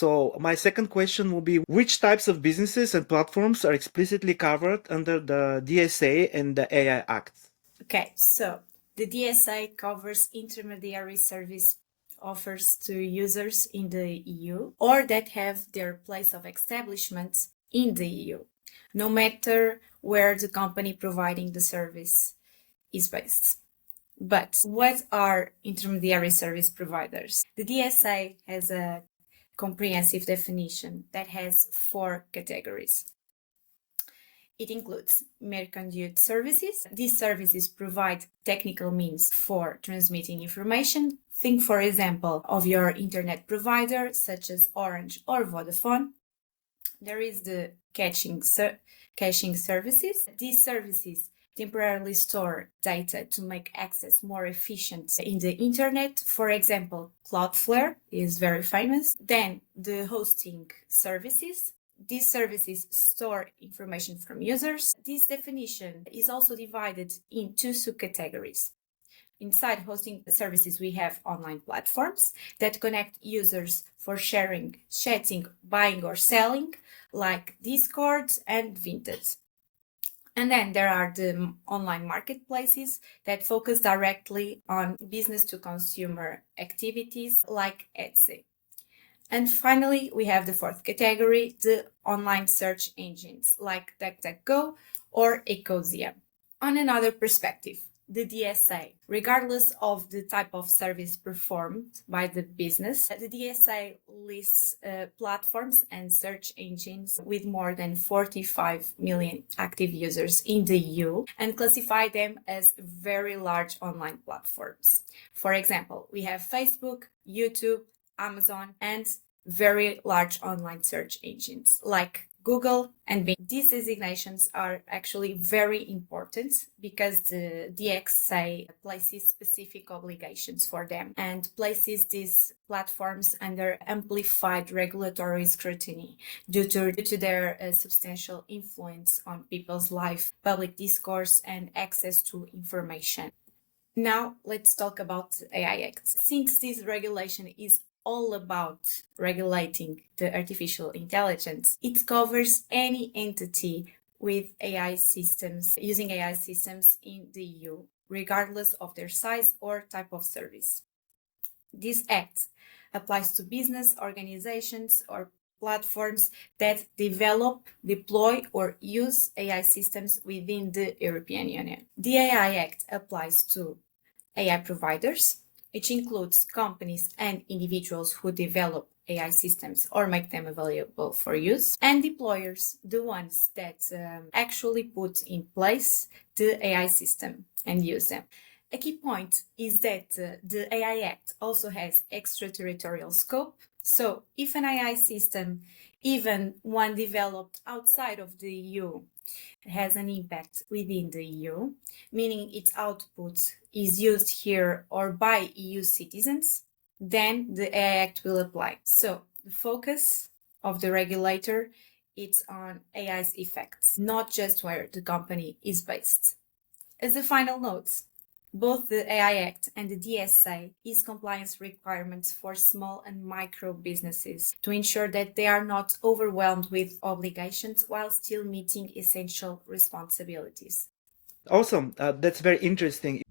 So my second question will be, which types of businesses and platforms are explicitly covered under the DSA and the AI Act? Okay, so the DSA covers intermediary service offers to users in the EU or that have their place of establishment in the EU, no matter where the company providing the service is based. But what are intermediary service providers? The DSA has a comprehensive definition that has 4 categories. It includes mere-conduit services. These services provide technical means for transmitting information. Think, for example, of your internet provider, such as Orange or Vodafone. There is the caching services. These services temporarily store data to make access more efficient in the internet. For example, Cloudflare is very famous. Then the hosting services. These services store information from users. This definition is also divided in 2 subcategories. Inside hosting services, we have online platforms that connect users for sharing, chatting, buying or selling, like Discord and Vinted. And then there are the online marketplaces that focus directly on business-to-consumer activities like Etsy. And finally, we have the 4th category, the online search engines like DuckDuckGo or Ecosia. On another perspective, the DSA, regardless of the type of service performed by the business, the DSA lists platforms and search engines with more than 45 million active users in the EU and classify them as very large online platforms. For example, we have Facebook, YouTube, Amazon, and very large online search engines like Google and Bing. These designations are actually very important because the DXA places specific obligations for them and places these platforms under amplified regulatory scrutiny due to their substantial influence on people's life, public discourse, and access to information. Now, let's talk about the AI Act. Since this regulation is all about regulating the artificial intelligence, it covers any entity with AI systems, using AI systems in the EU, regardless of their size or type of service. This act applies to business organizations or platforms that develop, deploy, or use AI systems within the European Union. The AI Act applies to AI providers, which includes companies and individuals who develop AI systems or make them available for use, and deployers, the ones that actually put in place the AI system and use them. A key point is that the AI Act also has extraterritorial scope. So if an AI system, even one developed outside of the EU, has an impact within the EU, meaning its output is used here or by EU citizens, then the AI Act will apply. So the focus of the regulator is on AI's effects, not just where the company is based. As a final note, both the AI Act and the DSA is compliance requirements for small and micro businesses to ensure that they are not overwhelmed with obligations while still meeting essential responsibilities. Awesome. That's very interesting.